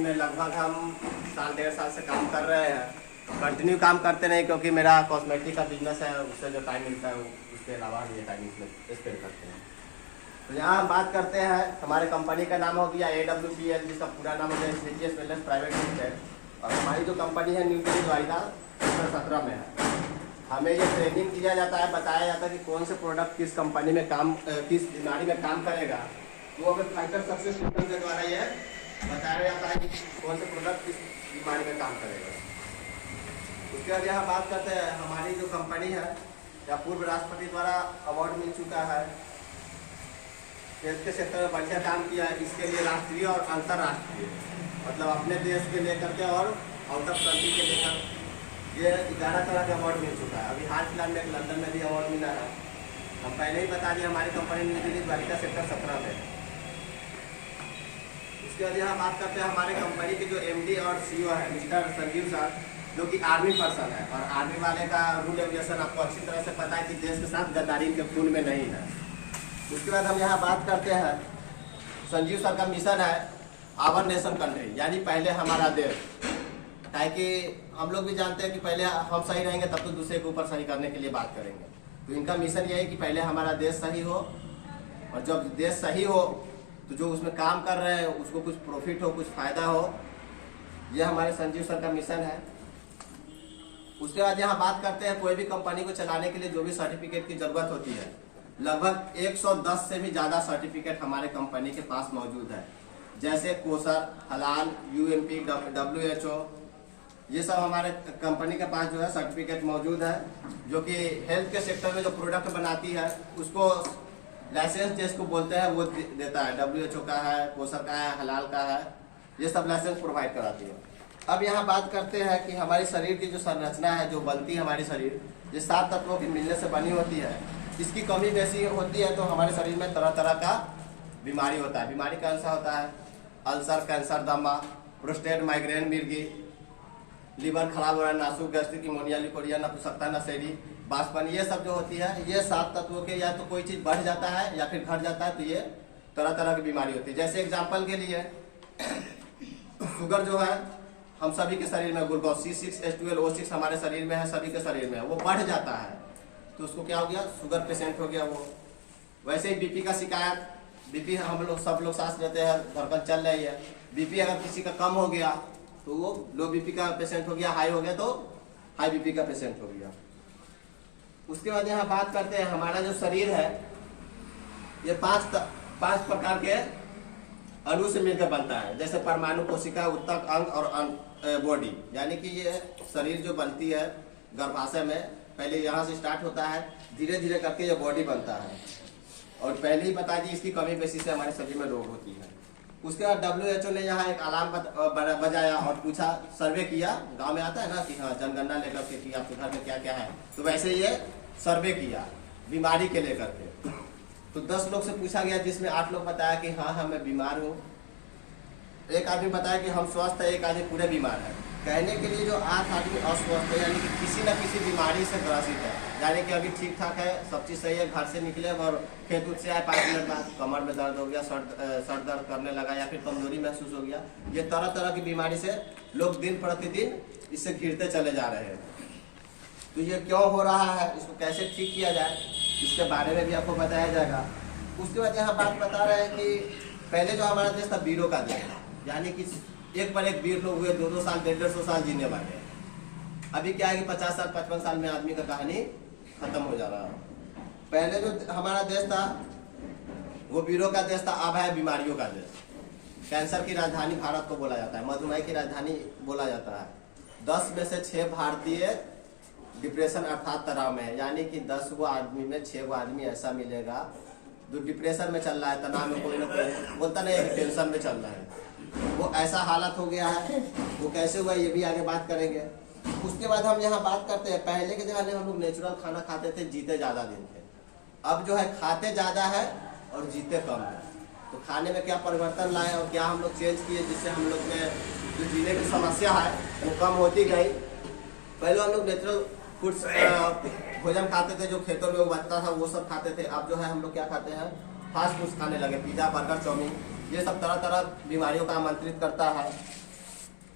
में लगभग हम साल 1.5 साल से काम कर रहे हैं। कंटिन्यू काम करते नहीं, क्योंकि मेरा कॉस्मेटिक का बिजनेस है, उससे जो टाइम मिलता है उसके अलावा हम ये टाइम इसमें स्पेंड करते हैं। तो यहाँ हम बात करते हैं, हमारे कंपनी का नाम हो गया AWPL, जिसका पूरा नाम हो गया CGS वेलनेस प्राइवेट लिमिटेड। और हमारी जो कंपनी है न्यू दिल्ली द्वारिका 17 में है। हमें ये ट्रेनिंग दिया जाता है, बताया जाता है कि कौन से प्रोडक्ट किस कंपनी में काम, किस बीमारी में काम करेगा। तो हमें फाइटर सक्सेस सिस्टम के द्वारा ये बताया जाता है कि कौन से प्रोडक्ट किस बीमारी में काम करेगा। उसके बाद यहाँ बात करते हैं, हमारी जो कंपनी है या पूर्व राष्ट्रपति द्वारा अवार्ड मिल चुका है, हेल्थ के सेक्टर में बढ़िया काम किया है। इसके लिए राष्ट्रीय और अंतर्राष्ट्रीय, मतलब अपने देश के लेकर के और आउट ऑफ कंट्री के लेकर ये 11 तरह के अवार्ड मिल चुका है। अभी हाल फिलहाल में लंदन में भी अवार्ड मिला है। हम पहले ही बता दिए, हमारी company New Delhi Dwarka sector 17 में है। उसके बाद यहाँ बात करते हैं हमारे कंपनी के जो MD और CEO है मिस्टर संजीव सर, जो कि आर्मी पर्सन है। और आर्मी वाले का रूल रेगुलेशन आपको अच्छी तरह से पता है कि देश के साथ गद्दारी के खून में नहीं है। उसके बाद हम यहाँ बात करते हैं, संजीव सर का मिशन है आवर नेशन कंट्री, यानी पहले हमारा देश। ताकि हम लोग भी जानते हैं कि पहले हम सही रहेंगे तब तो दूसरे के ऊपर सही करने के लिए बात करेंगे। तो इनका मिशन ये है कि पहले हमारा देश सही हो, और जब देश सही हो तो जो उसमें काम कर रहे हैं उसको कुछ प्रॉफिट हो, कुछ फायदा हो। ये हमारे संजीव सर का मिशन है। उसके बाद यहाँ बात करते हैं, कोई भी कंपनी को चलाने के लिए जो भी सर्टिफिकेट की जरूरत होती है, लगभग 110 से भी ज़्यादा सर्टिफिकेट हमारे कंपनी के पास मौजूद है। जैसे कोसर, हलाल, UMP, WHO, ये सब हमारे कंपनी के पास जो है सर्टिफिकेट मौजूद है, जो कि हेल्थ के सेक्टर में जो प्रोडक्ट बनाती है उसको लाइसेंस जिसको बोलते हैं वो देता है। WHO का है, कोसर का है, हलाल का है, ये सब लाइसेंस प्रोवाइड कराती है। अब यहाँ बात करते हैं कि हमारी शरीर की जो संरचना है, जो बनती है हमारी शरीर, ये 7 तत्वों की मिलने से बनी होती है। इसकी कमी बेसी होती है तो हमारे शरीर में तरह तरह का बीमारी होता है। बीमारी कौन सा होता है? अल्सर, कैंसर, दमा, प्रोस्टेट, माइग्रेन, मिर्गी, लीवर खराब हो रहा है, नासुक, गैस्ट्रिक, निमोनिया, लिकोरिया, नपुंसकता, नशेड़ी, बासपन, ये सब जो होती है, ये 7 तत्वों के या तो कोई चीज़ बढ़ जाता है या फिर घट जाता है, तो ये तरह तरह की बीमारी होती है। जैसे एग्जाम्पल के लिए शुगर जो है हम सभी के शरीर में, ग्लूकोज C6H12O6 हमारे शरीर में है, सभी के शरीर में है, वो बढ़ जाता है तो उसको क्या हो गया? शुगर पेशेंट हो गया वो। वैसे ही BP का शिकायत, BP हम लोग सब लोग सांस लेते हैं, धड़कन चल रही है, BP अगर किसी का कम हो गया तो वो लो BP का पेशेंट हो गया, हाई हो गया तो हाई BP का पेशेंट हो गया। उसके बाद यहाँ बात करते हैं, हमारा जो शरीर है ये पांच प्रकार के अणु से मिलकर बनता है। जैसे परमाणु, कोशिका, उत्तक, अंग और बॉडी। यानी कि ये शरीर जो बनती है गर्भाशय में, पहले यहाँ से स्टार्ट होता है, धीरे धीरे करके ये बॉडी बनता है। और पहले ही बता दी, इसकी कमी बेसी से हमारे शरीर में रोग होती है। उसके बाद WHO ने यहाँ एक अलार्म बजाया और पूछा, सर्वे किया। गांव में आता है ना कि हाँ जनगणना लेकर के कि आपके घर में क्या क्या है, तो वैसे ये सर्वे किया बीमारी के लेकर के। तो 10 लोग से पूछा गया, जिसमें 8 लोग बताया कि हाँ मैं बीमार हूँ। एक आदमी बताया कि हम स्वस्थ है, एक आदमी पूरे बीमार है। कहने के लिए जो 8 आदमी अस्वस्थ है, यानी कि किसी न किसी बीमारी से ग्रसित है। यानी कि अभी ठीक ठाक है, सब चीज़ सही है, घर से निकले और खेत उत से आए, 5 मिनट बाद कमर में दर्द हो गया, सर दर्द करने लगा या फिर कमजोरी महसूस हो गया। ये तरह तरह की बीमारी से लोग दिन प्रतिदिन इससे घिरते चले जा रहे हैं। तो ये क्यों हो रहा है, इसको कैसे ठीक किया जाए, इसके बारे में भी आपको बताया जाएगा। उसके बाद यहाँ बात बता रहे हैं कि पहले जो हमारा देश था वीरों का देश, यानी कि एक पर एक वीर लोग हुए, 2-2 साल 150 साल जीने वाले। अभी क्या है कि 50 साल 55 साल में आदमी का कहानी खत्म हो जा रहा है। पहले जो हमारा देश था वो वीरों का देश था, अब है बीमारियों का देश। कैंसर की राजधानी भारत को बोला जाता है, मधुमेह की राजधानी बोला जाता है। 10 में से 6 भारतीय डिप्रेशन अर्थात तनाव में है। यानी कि 10 गो आदमी में 6 गो आदमी ऐसा मिलेगा जो डिप्रेशन में चल रहा है, तनाव में, कोई ना कोई बोलता नहीं है टेंशन में चल रहा है। वो ऐसा हालत हो गया है। वो कैसे हुआ ये भी आगे बात करेंगे। उसके बाद हम यहाँ बात करते हैं, पहले के ज़माने में हम लोग नेचुरल खाना खाते थे, जीते ज़्यादा दिन थे। अब जो है खाते ज़्यादा है और जीते कम है। तो खाने में क्या परिवर्तन लाए और क्या हम लोग चेंज किए, जिससे हम लोग में जो जीने की समस्या है वो कम होती गई। पहले हम लोग नेचुरल फूड्स भोजन खाते थे, जो खेतों में उगता था वो सब खाते थे। अब जो है हम लोग क्या खाते हैं, फास्ट फूड्स खाने लगे, पिज़्ज़ा, बर्गर, चाउमीन, ये सब तरह तरह बीमारियों का आमंत्रित करता है।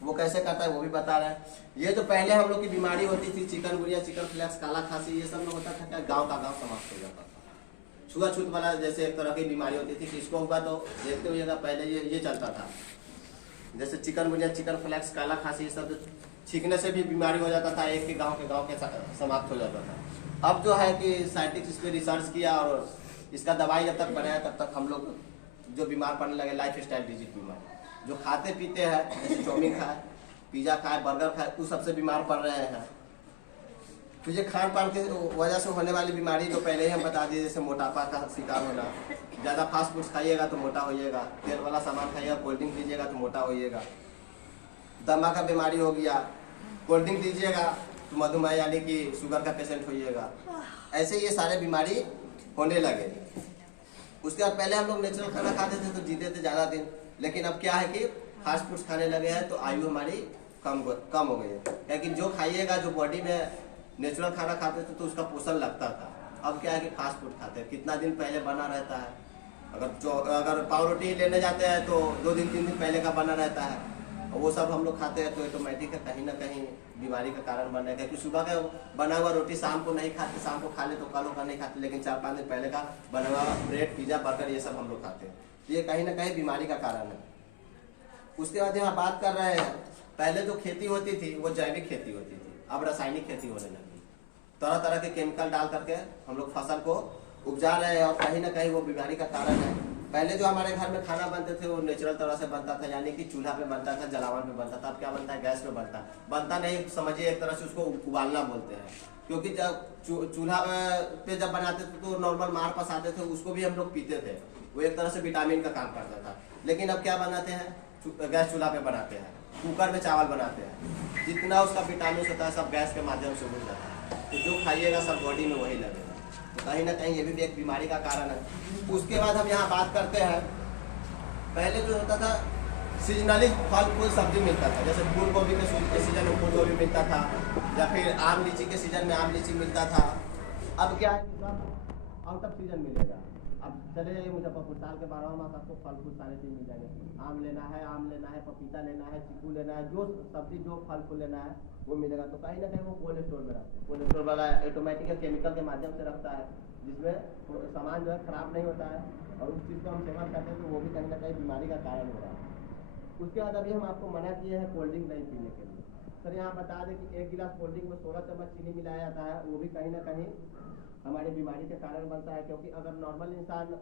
वो कैसे करता है वो भी बता रहे हैं। ये जो पहले हम लोग की बीमारी होती थी चिकनगुनिया, चिकन फ्लैक्स, काला खांसी, ये सब में होता था क्या, गांव का गांव समाप्त हो जाता था। छुआछूत वाला जैसे एक तरह की बीमारी होती थी, किसको होगा तो देखते हुएगा पहले ये चलता था। जैसे चिकनगुनिया, चिकन फ्लैक्स, काला खांसी, ये सब छींकने से भी बीमारी हो जाता था, एक के गांव के समाप्त हो जाता था। अब जो है कि साइंटिस्ट इस पर रिसर्च किया और इसका दवाई जब तक बनाया तब तक हम लोग जो बीमार पड़ने लगे लाइफ स्टाइल डिजीज बीमारी, जो खाते पीते हैं जैसे चाउमीन खाए, पिज़्ज़ा खाए, बर्गर खाए, उस सबसे बीमार पड़ रहे हैं। तो ये खान पान की वजह से होने वाली बीमारी जो पहले ही हम बता दिए, जैसे मोटापा का शिकार होना, ज़्यादा फास्ट फूड्स खाइएगा तो मोटा होइएगा, तेल वाला सामान खाइएगा, कोल्ड ड्रिंक पीजिएगा तो मोटा होइएगा, दमा का बीमारी हो गया, कोल्ड ड्रिंक पीजिएगा तो मधुमेह यानी कि शुगर का पेशेंट होइएगा, ऐसे ये सारे बीमारी होने लगे। उसके बाद पहले हम लोग नेचुरल खाना खाते थे तो जीते थे ज़्यादा दिन, लेकिन अब क्या है कि फास्ट फूड्स खाने लगे हैं तो आयु हमारी कम हो गई है, क्योंकि जो खाइएगा, जो बॉडी में नेचुरल खाना खाते थे तो उसका पोषण लगता था। अब क्या है कि फास्ट फूड खाते हैं, कितना दिन पहले बना रहता है, अगर पाव रोटी लेने जाते हैं तो 2 दिन 3 दिन पहले का बना रहता है, और वो सब हम लोग खाते हैं तो ऑटोमेटिक है कहीं ना कहीं बीमारी का कारण बन रहा है। क्योंकि सुबह का बना हुआ रोटी शाम को नहीं खाते, शाम को खा ले तो कल का नहीं खाते, लेकिन 4-5 दिन पहले का बना हुआ ब्रेड, पिज़्ज़ा, बर्गर ये सब हम लोग खाते हैं, तो ये कहीं ना कहीं बीमारी का कारण है। उसके बाद यहाँ बात कर रहे हैं, पहले जो खेती होती थी वो जैविक खेती होती थी, अब रासायनिक खेती होने लगी, तरह तरह के केमिकल डाल करके हम लोग फसल को उपजा रहे हैं, और कहीं ना कहीं वो बीमारी का कारण है। पहले जो हमारे घर में खाना बनते थे वो नेचुरल तरह से बनता था, यानी कि चूल्हा पे बनता था, जलावन पे बनता था। अब क्या बनता है, गैस पे बनता नहीं, समझिए एक तरह से उसको उबालना बोलते हैं, क्योंकि जब चूल्हा पे जब बनाते थे तो नॉर्मल मार पसाते थे, उसको भी हम लोग पीते थे, वो एक तरह से विटामिन का काम करता था। लेकिन अब क्या बनाते हैं, गैस चूल्हा पे बनाते हैं, कुकर में चावल बनाते हैं, जितना उसका विटामिन होता है सब गैस के माध्यम से उड़ जाता है, तो जो खाइएगा सब बॉडी में वही लगेगा, तो कहीं ना कहीं ये भी एक बीमारी का कारण है। उसके बाद हम यहाँ बात करते हैं, पहले जो होता था सीजनली फल फूल सब्जी मिलता था, जैसे फूल गोभी के सीजन में फूल गोभी मिलता था, या फिर आम लीची के सीजन में आम लीची मिलता था। अब क्या है, सब आउट ऑफ सीजन मिलेगा। अब चले जाइए मुजफ्फरपुर, साल के 12 मास आपको फल फूल सारे चीज़ मिल जाएंगे, आम लेना है, पपीता लेना है, चीकू लेना है, जो सब्जी जो फल फूल लेना है वो मिलेगा। तो कहीं ना कहीं वो कोल्ड स्टोर में रखते हैं, कोल्ड स्टोर वाला ऑटोमेटिक केमिकल के माध्यम से रखता है, जिसमें सामान जो है खराब नहीं होता है, और उस चीज़ को हम सेवन करते हैं तो वो भी कहीं ना कहीं बीमारी का कारण हो रहा है। उसके बाद अभी हम आपको मना किए हैं कोल्ड ड्रिंक नहीं पीने के लिए। सर यहाँ बता दें कि 1 गिलास कोल्ड ड्रिंक में 16 चम्मच चीनी मिलाया जाता है, वो भी कहीं ना कहीं हमारी बीमारी के कारण बनता है। क्योंकि अगर नॉर्मल इंसान,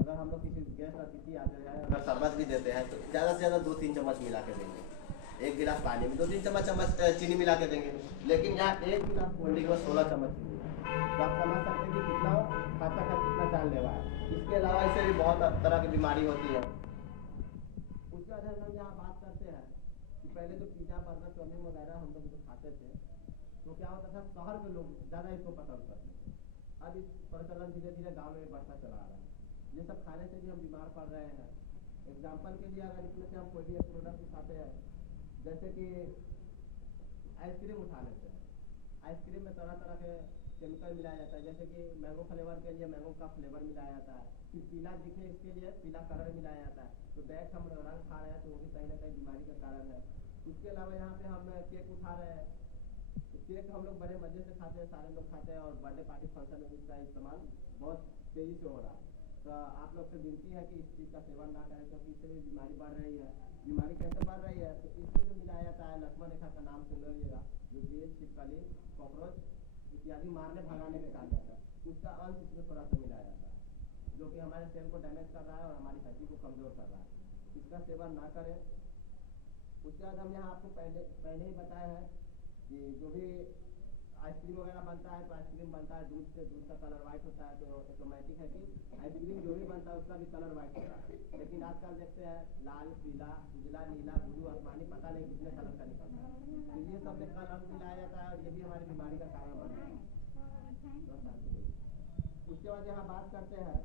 अगर हम लोग किसी गेस्ट अतिथि आते हैं, अगर शरबत भी देते हैं तो ज़्यादा से ज़्यादा 2-3 चम्मच मिला के देंगे, 1 गिलास पानी में 2-3 चम्मच चीनी मिला के देंगे, लेकिन यहाँ 1 गिलास कोल्ड ड्रिंक में 16 चम्मच चीनी, तो आप समझ सकते हैं कि कितना खाता है, कितना जानलेवा है। इसके अलावा इससे भी बहुत तरह की बीमारी होती है। उसके बाद हम यहाँ बात करते हैं कि पहले जो पिज़्ज़ा, बर्गर, चाउमीन वगैरह हम लोग जो खाते थे तो क्या होता था, शहर के लोग ज़्यादा इसको पसंद करते थे। अब इस प्रचलन धीरे धीरे गाँव में बढ़ता चला आ रहा है। ये सब खाने से भी हम बीमार पड़ रहे हैं। एग्जाम्पल के लिए अगर इसमें से हम कोई भी एक प्रोडक्ट उठाते हैं, जैसे कि आइसक्रीम उठा लेते हैं, आइसक्रीम में तरह तरह के केमिकल मिलाया जाता है, जैसे कि मैंगो फ्लेवर के लिए मैंगो का फ्लेवर मिलाया जाता है, फिर पीला दिखे इसके लिए पीला कलर मिलाया जाता है, तो डायरेक्ट हम रंग खा रहे हैं तो वो भी कहीं ना कहीं बीमारी का कारण है। उसके अलावा यहाँ पे हम केक उठा रहे हैं, तो केक हम लोग बड़े मजे से खाते हैं, सारे लोग खाते हैं, और बर्थडे पार्टी फंक्शन में इसका इस्तेमाल बहुत तेज़ी से हो रहा है। तो आप लोग से विनती है कि इस चीज़ का सेवन ना करें, क्योंकि इससे भी बीमारी बढ़ रही है। बीमारी कैसे बढ़ रही है, तो इसमें जो मिलाया जाता है, लक्ष्मण रेखा का नाम सुन लीजिएगा, जो कीट, छिपकली, कॉकरोच इत्यादि मारने भगाने में काम जाता है, उसका अंश इसमें थोड़ा सा मिलाया जाता है, जो कि हमारे सेल को डैमेज कर रहा है और हमारी हड्डी को कमज़ोर कर रहा है। इसका सेवन ना करें। उसके बाद हम यहाँ आपको पहले ही बताया है कि जो भी आइसक्रीम वगैरह बनता है, तो आइसक्रीम बनता है दूध से, दूध का कलर वाइट होता है, तो ऑटोमेटिक है कि आइसक्रीम जो भी बनता है उसका भी कलर वाइट होता है। लेकिन आजकल देखते हैं लाल, पीला, उजला, नीला, ब्लू, आसमानी, पता नहीं कितने कलर का निकलता है, तो ये सब में कलर मिलाया जाता है और ये भी हमारी बीमारी का कारण बनता है। उसके बाद यहाँ बात करते हैं,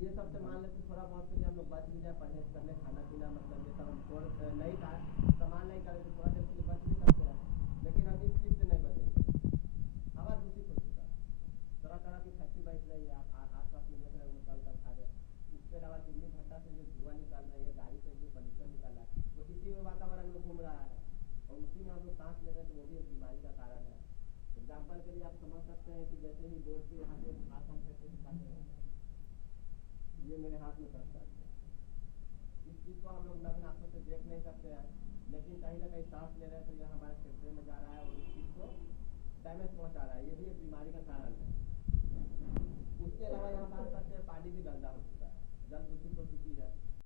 ये सब से मान लेते थोड़ा बहुत के लिए हम लोग बच भी जाए, परहेज कर ले, खाना पीना मतलब ये सब हम छोड़ नहीं खाए, इस्तेमाल नहीं करें तो थोड़ा देर के लिए बच भी सकते हैं, लेकिन हम इस चीज़ से नहीं बचेंगे। हवा दूषित हो चुका है, तरह तरह की फैक्ट्री बैठ रही है, आप आस पास में देख रहे हो कल खा रहे हैं। इसके अलावा चिमनी भट्टा से जो धुआं निकल रही है, गाड़ी से जो पॉल्यूशन निकल रहा है, वो इसी में वातावरण में घूम रहा है, उसी में हम लोग सांस ले रहे हैं तो वो भी एक बीमारी का कारण है। एग्जाम्पल के लिए आप समझ सकते हैं कि जैसे ही बोर्ड के यहाँ से हाथ हम कैसे दिखाते हैं, ये मेरे हाथ में करता है, इस चीज़ को हम लोग नग्न आंखों से देख नहीं सकते हैं, लेकिन कहीं ना कहीं सांस ले रहे हैं तो यह हमारे फेफड़े में जा रहा है और उस चीज़ को डैमेज पहुंचा रहा है। ये भी एक बीमारी का कारण है। उसके अलावा यहाँ बात करते हैं पानी भी गंदा हो चुका है, जल दूषित हो चुकी है।